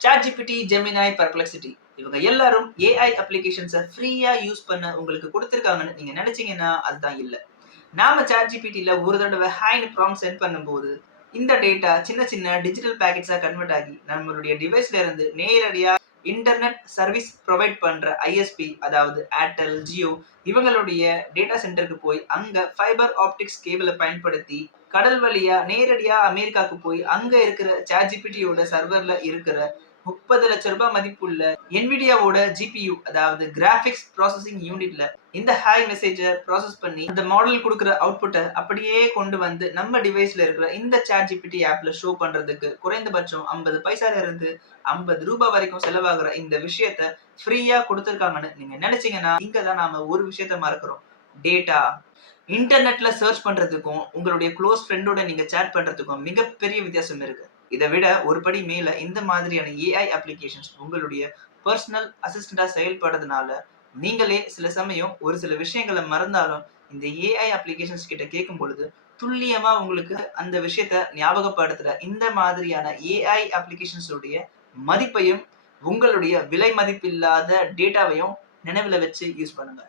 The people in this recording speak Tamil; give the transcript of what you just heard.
ChatGPT, Gemini, Perplexity இவங்க எல்லாரும் ஏஐ அப்ளிகேஷன்ஸை ஃப்ரீயா யூஸ் பண்ண உங்களுக்கு கொடுத்துருக்காங்கன்னு நீங்க நினைச்சீங்கன்னா அதுதான் இல்ல. நாம ChatGPTல ஒரு தடவை ஹாய்னு ப்ராம்ப்ட் சென்ட் பண்ணும்போது இந்த டேட்டா சின்ன சின்ன டிஜிட்டல் பேக்கெட்ஸா கன்வெர்ட் ஆகி நம்மளுடைய டிவைஸ்ல இருந்து நேரடியா இன்டர்நெட் சர்வீஸ் ப்ரொவைட் பண்ற ஐஎஸ்பி, அதாவது ஏர்டெல், ஜியோ இவங்களுடைய டேட்டா சென்டருக்கு போய் அங்க ஃபைபர் ஆப்டிக்ஸ் கேபிளை பயன்படுத்தி கடல் வழியா நேரடியா அமெரிக்காவுக்கு போய் அங்க இருக்கிற ChatGPTயோட சர்வர்ல இருக்கிற 30 லட்சம் ரூபாய் மதிப்புள்ள NVIDIAவோட GPU, அதாவது கிராபிக்ஸ் ப்ராசஸிங் யூனிட்ல இந்த ஹாய் மெசேஜை ப்ராசஸ் பண்ணி அந்த மாடல் கொடுக்குற அவுட்புட்டை அப்படியே கொண்டு வந்து நம்ம டிவைஸ்ல இருக்கிற இந்த ChatGPT ஆப்ல ஷோ பண்றதுக்கு குறைந்தபட்சம் 50 பைசால இருந்து 50 ரூபாய் வரைக்கும் செலவாகிற இந்த விஷயத்த ஃப்ரீயா கொடுத்துருக்காங்கன்னு நீங்க நினைச்சீங்கன்னா இங்கதான் நாம ஒரு விஷயத்த மறக்கிறோம். டேட்டா. இன்டர்நெட்ல சர்ச் பண்றதுக்கும் உங்களுடைய க்ளோஸ் ஃப்ரெண்டோட நீங்க சேட் பண்றதுக்கும் மிகப்பெரிய வித்தியாசம் இருக்கு. இதை விட ஒரு படி மேல இந்த மாதிரியான ஏஐ அப்ளிகேஷன்ஸ் உங்களுடைய பர்சனல் அசிஸ்டண்டா செயல்படுறதுனால நீங்களே சில சமயம் ஒரு சில விஷயங்களை மறந்தாலும் இந்த ஏஐ அப்ளிகேஷன்ஸ் கிட்ட கேட்கும் பொழுது துல்லியமா உங்களுக்கு அந்த விஷயத்த ஞாபகப்படுத்துற இந்த மாதிரியான ஏஐ அப்ளிகேஷன்ஸ் உடைய மதிப்பையும் உங்களுடைய விலை மதிப்பில்லாத டேட்டாவையும் நினைவுல வச்சு யூஸ் பண்ணுங்க.